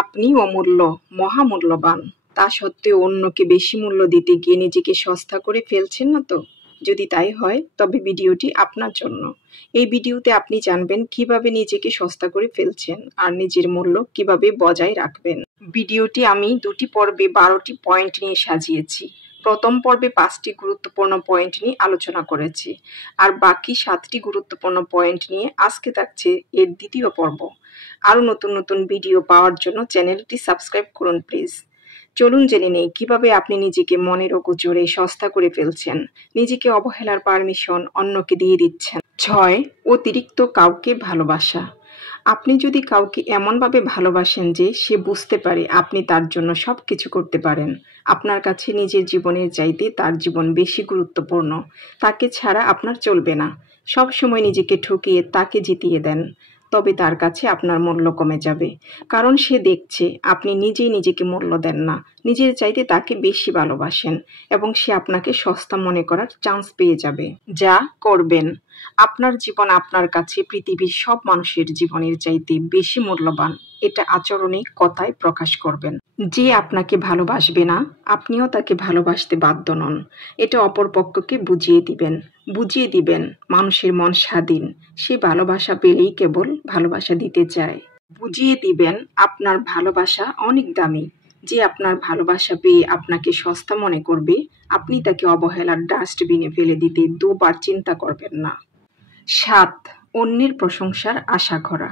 আপনি অমূল্য, মহামূল্যবান। তা সত্ত্বেও অন্যকে বেশি মূল্য দিতে গিয়ে নিজেকে সস্তা করে ফেলছেন না তো? যদি তাই হয় তবে ভিডিওটি আপনার জন্য। এই ভিডিওতে আপনি জানবেন কিভাবে নিজেকে সস্তা করে ফেলছেন আর নিজের মূল্য কিভাবে বজায় রাখবেন। ভিডিওটি আমি দুটি পর্বে 12টি পয়েন্ট নিয়ে সাজিয়েছি। প্রথম পর্বে 5টি গুরুত্বপূর্ণ পয়েন্ট নিয়ে আলোচনা করেছি আর বাকি 7টি গুরুত্বপূর্ণ পয়েন্ট নিয়ে আজকে থাকছে এর দ্বিতীয় পর্ব। আরও নতুন নতুন ভিডিও পাওয়ার জন্য চ্যানেলটি সাবস্ক্রাইব করুন প্লিজ। চলুন জেনে নেই কিভাবে আপনি নিজেকে মনের অগোচরে সস্তা করে ফেলছেন, নিজেকে অবহেলার পারমিশন অন্যকে দিয়ে দিচ্ছেন। 6. অতিরিক্ত কাউকে ভালোবাসা। আপনি যদি কাউকে এমনভাবে ভালোবাসেন যে সে বুঝতে পারে আপনি তার জন্য সব কিছু করতে পারেন, আপনার কাছে নিজের জীবনের চাইতে তার জীবন বেশি গুরুত্বপূর্ণ, তাকে ছাড়া আপনার চলবে না, সব সময় নিজেকে ঠকিয়ে তাকে জিতিয়ে দেন, তবে তার কাছে আপনার মূল্য কমে যাবে। কারণ সে দেখছে আপনি নিজেই নিজেকে মূল্য দেন না, নিজের চাইতে তাকে বেশি ভালোবাসেন এবং সে আপনাকে সস্তা মনে করার চান্স পেয়ে যাবে। যা করবেন, আপনার জীবন আপনার কাছে পৃথিবীর সব মানুষের জীবনের চাইতে বেশি মূল্যবান, এটা আচরণে কথায় প্রকাশ করবেন। যে আপনাকে ভালোবাসবে না, আপনিও তাকে ভালোবাসতে বাধ্য নন, এটা অপর পক্ষকে বুঝিয়ে দিবেন মানুষের মন স্বাধীন, সে ভালোবাসা পেলেই কেবল ভালোবাসা দিতে চায়। বুঝিয়ে দিবেন আপনার ভালোবাসা অনেক দামি, যে আপনার ভালোবাসা পেয়ে আপনাকে সস্তা মনে করবে, আপনি তাকে অবহেলার ডাস্টবিনে ফেলে দিতে দুবার চিন্তা করবেন না। 7. অন্যের প্রশংসার আশা করা।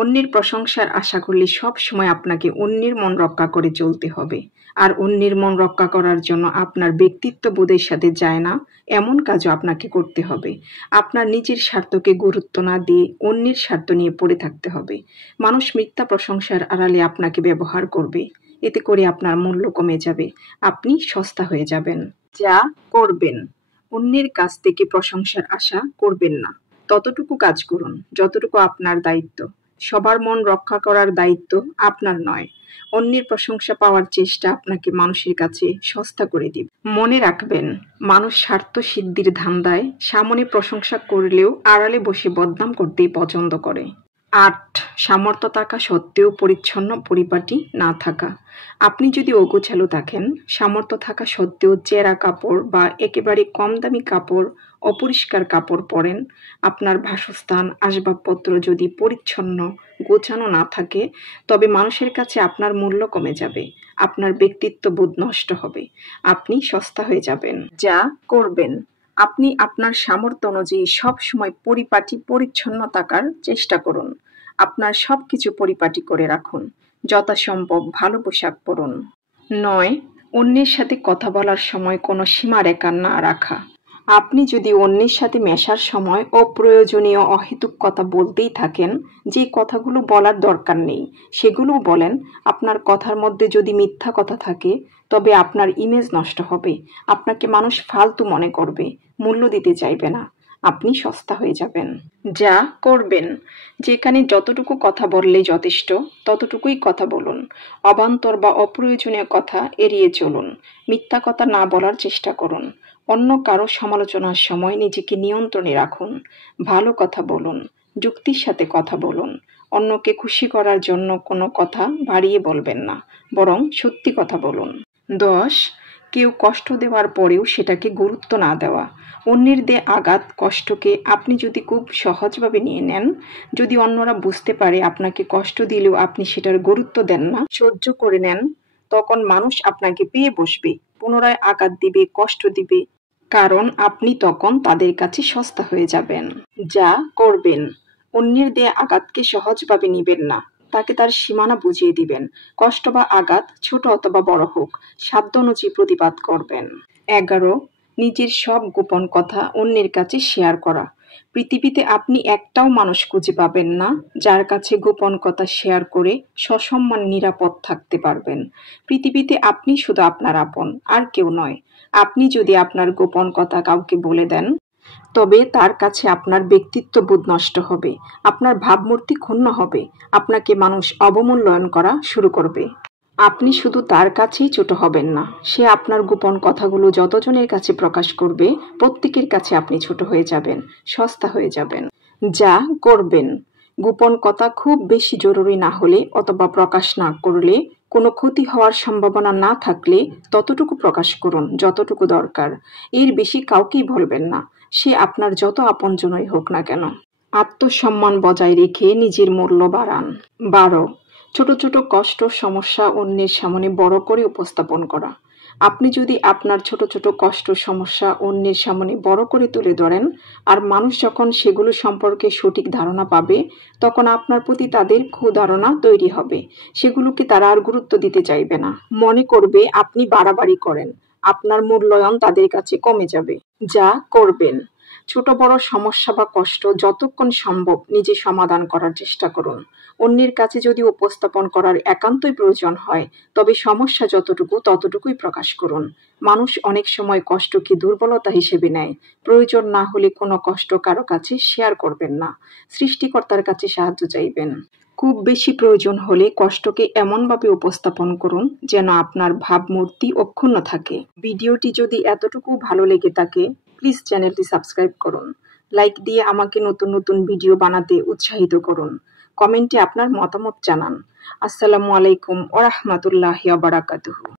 অন্যের প্রশংসার আশা করলে সব সময় আপনাকে অন্যের মন রক্ষা করে চলতে হবে, আর অন্যের মন রক্ষা করার জন্য আপনার ব্যক্তিত্ব বোধের সাথে যায় না এমন কাজও আপনাকে করতে হবে। আপনার নিজের স্বার্থকে গুরুত্ব না দিয়ে অন্যের স্বার্থ নিয়ে পড়ে থাকতে হবে। মানুষ মিথ্যা প্রশংসার আড়ালে আপনাকে ব্যবহার করবে, এতে করে আপনার মূল্য কমে যাবে, আপনি সস্তা হয়ে যাবেন। যা করবেন, অন্যের কাছ থেকে প্রশংসার আশা করবেন না, ততটুকু কাজ করুন যতটুকু আপনার দায়িত্ব। সবার মন রক্ষা করার দায়িত্ব আপনার নয়। অন্যের প্রশংসা পাওয়ার চেষ্টা আপনাকে মানুষের কাছে সস্তা করে দিবে। মনে রাখবেন, মানুষ স্বার্থ সিদ্ধির ধান্দায় সামনে প্রশংসা করলেও আড়ালে বসে বদনাম করতেই পছন্দ করে। 8. সামর্থ্য থাকা সত্ত্বেও পরিচ্ছন্ন পরিপাটি না থাকা। আপনি যদি অগোছালো থাকেন, সামর্থ্য থাকা সত্ত্বেও ছেঁড়া কাপড় বা একেবারে কম দামি কাপড়, অপরিষ্কার কাপড় পরেন, আপনার বাসস্থান আসবাবপত্র যদি পরিচ্ছন্ন গোছানো না থাকে, তবে মানুষের কাছে আপনার মূল্য কমে যাবে, আপনার ব্যক্তিত্ব বোধ নষ্ট হবে, আপনি সস্তা হয়ে যাবেন। যা করবেন, আপনি আপনার সামর্থ্য অনুযায়ী সব সময় পরিপাটি পরিচ্ছন্ন থাকার চেষ্টা করুন। আপনার সবকিছু পরিপাটি করে রাখুন, যথাসম্ভব ভালো পোশাক পরুন। 9. অন্যের সাথে কথা বলার সময় কোনো সীমারেখা না রাখা। আপনি যদি অন্যের সাথে মেশার সময় অপ্রয়োজনীয় অহেতুক কথা বলতেই থাকেন, যে কথাগুলো বলার দরকার নেই সেগুলোও বলেন, আপনার কথার মধ্যে যদি মিথ্যা কথা থাকে, তবে আপনার ইমেজ নষ্ট হবে, আপনাকে মানুষ ফালতু মনে করবে, মূল্য দিতে চাইবে না, আপনি সস্তা হয়ে যাবেন। যা করবেন, যেখানে যতটুকু কথা বললেই যথেষ্ট ততটুকুই কথা বলুন, অবান্তর বা অপ্রয়োজনীয় কথা এড়িয়ে চলুন, মিথ্যা কথা না বলার চেষ্টা করুন, অন্য কারো সমালোচনার সময় নিজেকে নিয়ন্ত্রণে রাখুন, ভালো কথা বলুন, যুক্তির সাথে কথা বলুন, অন্যকে খুশি করার জন্য কোনো কথা বাড়িয়ে বলবেন না, বরং সত্যি কথা বলুন। 10. কেউ কষ্ট দেওয়ার পরেও সেটাকে গুরুত্ব না দেওয়া। অন্যের দেয়া আঘাত কষ্টকে আপনি যদি খুব সহজভাবে নিয়ে নেন, যদি অন্যরা বুঝতে পারে আপনাকে কষ্ট দিলেও আপনি সেটার গুরুত্ব দেন না, সহ্য করে নেন, তখন মানুষ আপনাকে পেয়ে বসবে, পুনরায় আঘাত দিবে, কষ্ট দিবে, কারণ আপনি তখন তাদের কাছে সস্তা হয়ে যাবেন। যা করবেন, অন্যের দেয়া আঘাতকে সহজভাবে নিবেন না, তাকে তার সীমানা বুঝিয়ে দিবেন, কষ্ট বা আঘাত ছোট অথবা বড় হোক, সাধ্য অনুযায়ী প্রতিবাদ করবেন। 11. নিজের সব গোপন কথা অন্যের কাছে শেয়ার করা। পৃথিবীতে আপনি একটাও মানুষ খুঁজে পাবেন না যার কাছে গোপন কথা শেয়ার করে সসম্মান নিরাপদ থাকতে পারবেন। পৃথিবীতে আপনি শুধু আপনার আপন, আর কেউ নয়। আপনি যদি আপনার গোপন কথা কাউকে বলে দেন, তবে তার কাছে আপনার ব্যক্তিত্ববোধ নষ্ট হবে, আপনার ভাবমূর্তি ক্ষুণ্ণ হবে, আপনাকে মানুষ অবমূল্যায়ন করা শুরু করবে। আপনি শুধু তার কাছেই ছোট হবেন না, সে আপনার গোপন কথাগুলো যতজনের কাছে প্রকাশ করবে, প্রত্যেকের কাছে আপনি ছোট হয়ে যাবেন, সস্তা হয়ে যাবেন। যা করবেন, গোপন কথা খুব বেশি জরুরি না হলে অথবা প্রকাশ না করলে, কোনো ক্ষতি হওয়ার সম্ভাবনা না থাকলে ততটুকু প্রকাশ করুন যতটুকু দরকার। এর বেশি কাউকেই বলবেন না, সে আপনার যত আপনজনই হোক না কেন। আত্মসম্মান বজায় রেখে নিজের মূল্য বাড়ান। 12. ছোট ছোট কষ্ট সমস্যা অন্যের সামনে বড় করে উপস্থাপন করা। আপনি যদি আপনার ছোট ছোট কষ্ট সমস্যা অন্যের সামনে বড় করে তুলে ধরেন, আর মানুষ যখন সেগুলো সম্পর্কে সঠিক ধারণা পাবে, তখন আপনার প্রতি তাদের কুধারণা তৈরি হবে। সেগুলোকে তারা আর গুরুত্ব দিতে চাইবে না, মনে করবে আপনি বাড়াবাড়ি করেন। আপনার মূল্যায়ন তাদের কাছে কমে যাবে। যা করবেন, ছোট বড় সমস্যা বা কষ্ট যতক্ষণ সম্ভব নিজে সমাধান করার চেষ্টা করুন। অন্যের কাছে যদি উপস্থাপন করার একান্তই প্রয়োজন হয়, তবে সমস্যা যতটুকু ততটুকুই প্রকাশ করুন। মানুষ অনেক সময় কষ্টকে দুর্বলতা হিসেবে নেয়। প্রয়োজন না হলে কোনো কষ্ট কারো কাছে শেয়ার করবেন না, সৃষ্টিকর্তার কাছে সাহায্য চাইবেন। খুব বেশি প্রয়োজন হলে কষ্টকে এমনভাবে উপস্থাপন করুন যেন আপনার ভাবমূর্তি অক্ষুণ্ণ থাকে। ভিডিওটি যদি এতটুকু ভালো লেগে থাকে, প্লিজ চ্যানেলটি সাবস্ক্রাইব করুন। লাইক দিয়ে আমাকে নতুন নতুন ভিডিও বানাতে উৎসাহিত করুন। কমেন্টে আপনার মতামত জানান। আসসালামু আলাইকুম ওয়া রাহমাতুল্লাহি ওয়া বারাকাতুহু।